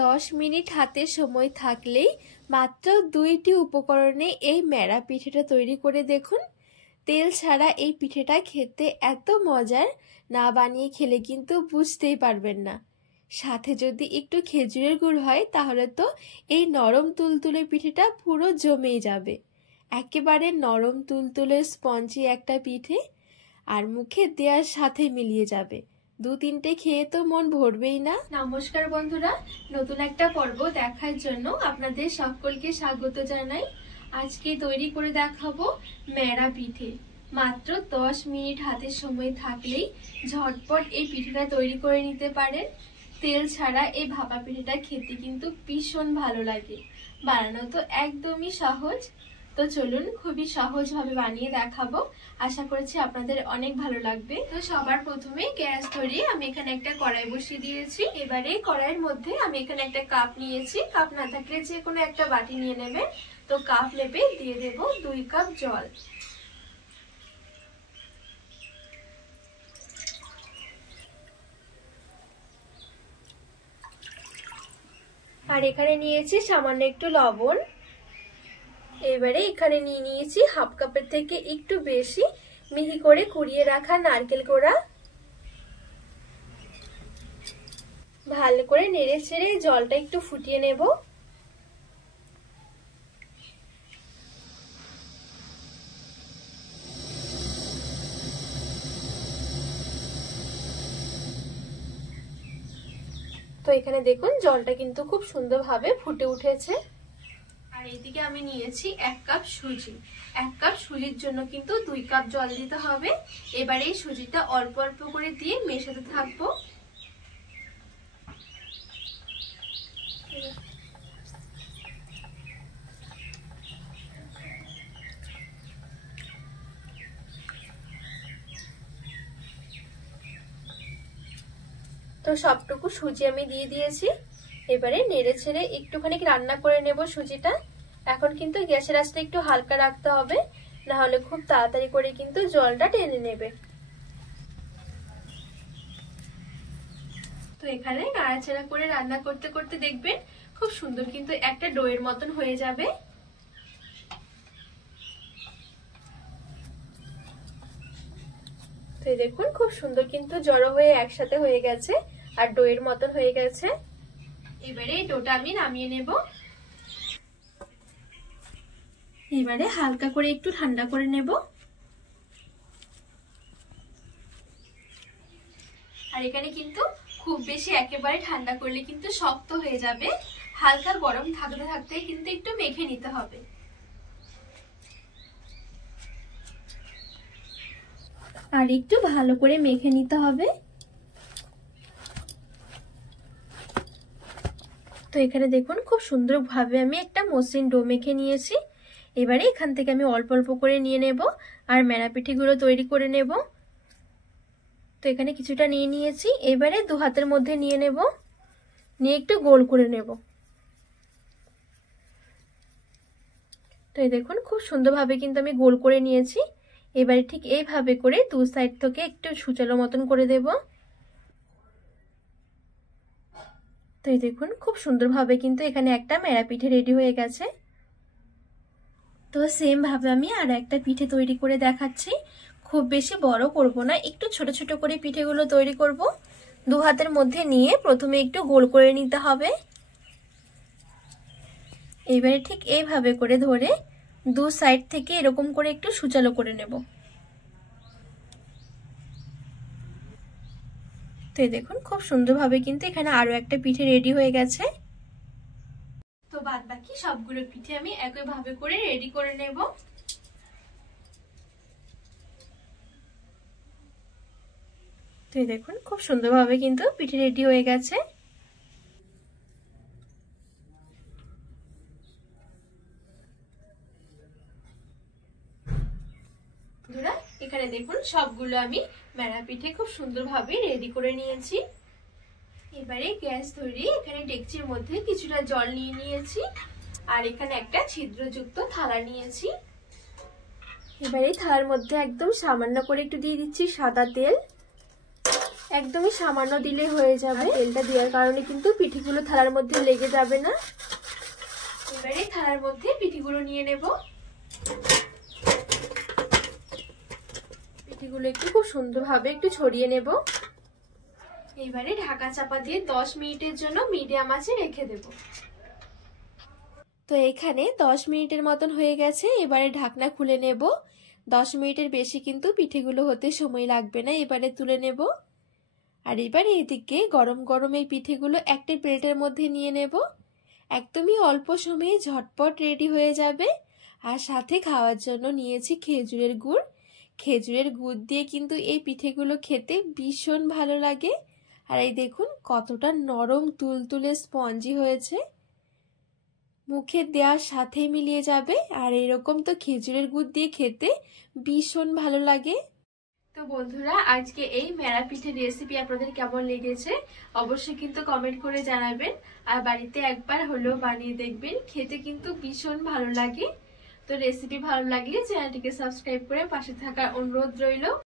10 minute হাতে সময় থাকলেই মাত্র 2টি উপকরণে এই মেরা পিঠেটা তৈরি করে দেখুন। তেল ছাড়া এই পিঠেটা খেতে এত মজার, না বানিয়ে খেলে কিন্তু বুঝতেই পারবেন না। সাথে যদি একটু খেজুরের গুড় হয় তাহলে তো এই নরম তুলতুলে পিঠেটা পুরো জমেই যাবে। একেবারে নরম তুলতুলে স্পঞ্জি একটা পিঠে, আর মুখে দেওয়ার সাথে মিলিয়ে যাবে। 2-3টে খেয়ে তো মন ভরবেই না। নমস্কার বন্ধুরা, নতুন একটা পর্ব দেখার জন্য আপনাদের সকলকে স্বাগত জানাই। আজকে তৈরি করে দেখাবো মেরা পিঠে। মাত্র 10 মিনিট হাতে সময় থাকলেই ঝটপট এই পিঠেটা তৈরি করে নিতে পারেন। তেল ছাড়া এই ভাপা পিঠেটা খেতে কিন্তু ভীষণ ভালো লাগে, বানানো তো একদমই সহজ। তো চলুন খুবই সহজভাবে বানিয়ে দেখাবো, আশা করছি আপনাদের অনেক ভালো লাগবে। তো সবার প্রথমে গ্যাস ধরিয়ে আমি এখানে একটা কড়াই বসিয়ে দিয়েছি। এবারে কড়াইয়ের মধ্যে আমি এখানে একটা কাপ নিয়েছি, কাপ না থাকলে যে কোনো একটা বাটি নিয়ে নেবেন। তো কাপ মেপে দিয়ে দেব 2 কাপ জল। আর এখানে নিয়েছি সামান্য একটু লবণ। এবারে এখানে নিয়ে নিয়েছি হাফ কাপের থেকে একটু বেশি মিহি করে কুড়িয়ে রাখা নারকেল কোড়া। ভালো করে নেড়ে ছেড়ে জলটা একটু ফুটিয়ে নেব। তো এখানে দেখুন জলটা কিন্তু খুব সুন্দরভাবে ফুটে উঠেছে। আর এইদিকে আমি নিয়েছি 1 কাপ সুজি। 1 কাপ সুজির জন্য কিন্তু 2 কাপ জল দিতে হবে। এবারে এই সুজিটা অল্প অল্প করে দিয়ে মেশাতে থাকবো। তো সবটুকু সুজি আমি দিয়ে দিয়েছি। এবারে নেড়ে ছেড়ে একটুখানি রান্না করে নেব সুজিটা। এখন কিন্তু গ্যাসের আঁচটা একটু হালকা রাখতে হবে, না হলে খুব তাড়াতাড়ি করে কিন্তু জলটা টেনে নেবে। তো এখানে নাড়াচাড়া করে রান্না করতে করতে দেখবেন খুব সুন্দর কিন্তু একটা ডোয়ের মতন হয়ে যাবে। তো দেখুন খুব সুন্দর কিন্তু জড়ো হয়ে একসাথে হয়ে গেছে আর ডোয়ের মতন হয়ে গেছে। এবারে এই ডোটা আমি নামিয়ে নেব। এবারে হালকা করে একটু ঠান্ডা করে নেব। আর এখানে কিন্তু খুব বেশি একেবারে ঠান্ডা করলে কিন্তু শক্ত হয়ে যাবে, হালকা গরম থাকতে থাকতেই কিন্তু একটু মেখে নিতে হবে। আর একটু ভালো করে মেখে নিতে হবে। তো এখানে দেখুন খুব সুন্দরভাবে আমি একটা মসৃণ ডো মেখে নিয়েছি। এবারে এখান থেকে আমি অল্প অল্প করে নিয়ে নেব আর মেরা পিঠেগুলো তৈরি করে নেব। তো এখানে কিছুটা নিয়ে নিয়েছি। এবারে 2 হাতের মধ্যে নিয়ে নেব, নিয়ে একটু গোল করে নেব। তো এই দেখুন খুব সুন্দরভাবে কিন্তু আমি গোল করে নিয়েছি। এবারে ঠিক এইভাবে করে 2 সাইড থেকে একটু সুচালো মতন করে দেব। তো এই দেখুন খুব সুন্দরভাবে কিন্তু এখানে একটা মেরা পিঠে রেডি হয়ে গেছে। তো সেম ভাবে আমি আর একটা পিঠে তৈরি করে দেখাচ্ছি। খুব বেশি বড় করব না, একটু ছোট ছোট করে পিঠেগুলো তৈরি করব। 2 হাতের মধ্যে নিয়ে প্রথমে একটু গোল করে নিতে হবে। এবারে ঠিক এইভাবে করে ধরে 2 সাইড থেকে এরকম করে একটু সুচালো করে নেব। তো এই দেখুন খুব সুন্দরভাবে কিন্তু এখানে আরো একটা পিঠে রেডি হয়ে গেছে। তো বাদ বাকি সবগুলো পিঠে আমি একইভাবে করে রেডি করে নেব। তো এই দেখুন খুব সুন্দরভাবে কিন্তু পিঠে রেডি হয়ে গেছে। এখানে দেখুন সবগুলো আমি মেরা পিঠে খুব সুন্দরভাবে রেডি করে নিয়েছি। এবারে গ্যাস ধরিয়ে এখানে ডেকচির মধ্যে কিছুটা জল নিয়ে নিয়েছি আর এখানে একটা ছিদ্রযুক্ত থালা নিয়েছি। এবারে থালার মধ্যে একদম সামান্য করে একটু দিয়ে দিচ্ছি সাদা তেল। একদমই সামান্য দিলে হয়ে যাবে। তেলটা দেওয়ার কারণে কিন্তু পিঠেগুলো থালার মধ্যে লেগে যাবে না। এবারে থালার মধ্যে পিঠেগুলো নিয়ে নেব। পিঠেগুলো একটু খুব সুন্দরভাবে একটু ছড়িয়ে নেব। এবারে ঢাকা চাপা দিয়ে 10 মিনিটের জন্য মিডিয়াম আঁচে রেখে দেব। তো এখানে 10 মিনিটের মতন হয়ে গেছে। এবারে ঢাকনা খুলে নেব। 10 মিনিটের বেশি কিন্তু পিঠেগুলো হতে সময় লাগবে না। এবারে তুলে নেব। আর এবারে এদিকে গরম গরম এই পিঠেগুলো একটা প্লেটের মধ্যে নিয়ে নেব। একদমই অল্প সময়ে ঝটপট রেডি হয়ে যাবে। আর সাথে খাওয়ার জন্য নিয়েছি খেজুরের গুড়। খেজুরের গুড় দিয়ে কিন্তু এই পিঠেগুলো খেতে ভীষণ ভালো লাগে। আর এই দেখুন কতটা নরম তুলতুলে স্পঞ্জি হয়েছে, মুখে দেওয়ার সাথে মিলিয়ে যাবে। আর এরকম তো খেজুরের গুড় দিয়ে খেতে ভীষণ ভালো লাগে। তো বন্ধুরা, আজকে এই মেরা পিঠের রেসিপি আপনাদের কেমন লেগেছে অবশ্যই কিন্তু কমেন্ট করে জানাবেন। আর বাড়িতে একবার হলেও বানিয়ে দেখবেন, খেতে কিন্তু ভীষণ ভালো লাগে। তো রেসিপি ভালো লাগলে চ্যানেলটিকে সাবস্ক্রাইব করে পাশে থাকার অনুরোধ রইল।